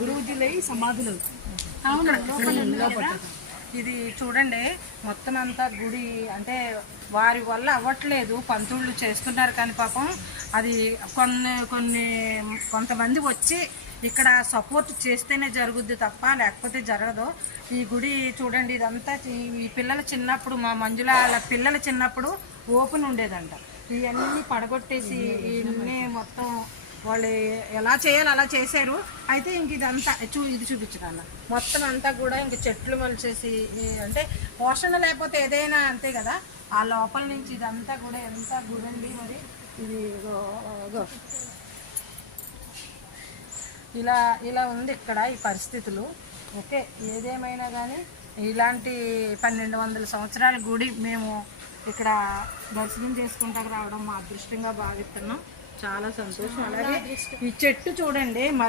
గురూజీలై సమాధులు ఇది చూడండి. మొత్తం అంతా గుడి అంటే వారి వల్ల అవ్వట్లేదు, పంతుళ్ళు చేస్తున్నారు కానీ పాపం అది కొంతమంది వచ్చి ఇక్కడ సపోర్ట్ చేస్తేనే జరుగుద్ది తప్ప లేకపోతే జరగదు. ఈ గుడి చూడండి, ఇదంతా ఈ పిల్లలు చిన్నప్పుడు మా మంజుల పిల్లలు చిన్నప్పుడు ఓపెన్ ఉండేదంట. ఇవన్నీ పడగొట్టేసి ఇవన్నీ మొత్తం వాళ్ళు ఎలా చేయాలి అలా చేశారు. అయితే ఇంక ఇదంతా ఇది చూపించగల మొత్తం అంతా కూడా ఇంక చెట్లు మలిచేసి అంటే పోషణ లేకపోతే ఏదైనా అంతే కదా. ఆ లోపల నుంచి ఇదంతా కూడా ఎంత గుడండి. మరి ఇది ఇలా ఉంది ఇక్కడ ఈ పరిస్థితులు. ఓకే, ఏదేమైనా కానీ ఇలాంటి 1200 సంవత్సరాల గుడి మేము ఇక్కడ దర్శనం చేసుకుంటాకు రావడం మా అదృష్టంగా భావిస్తున్నాం. చాలా సంతోషం. అలాగే ఈ చెట్టు చూడండి, మరి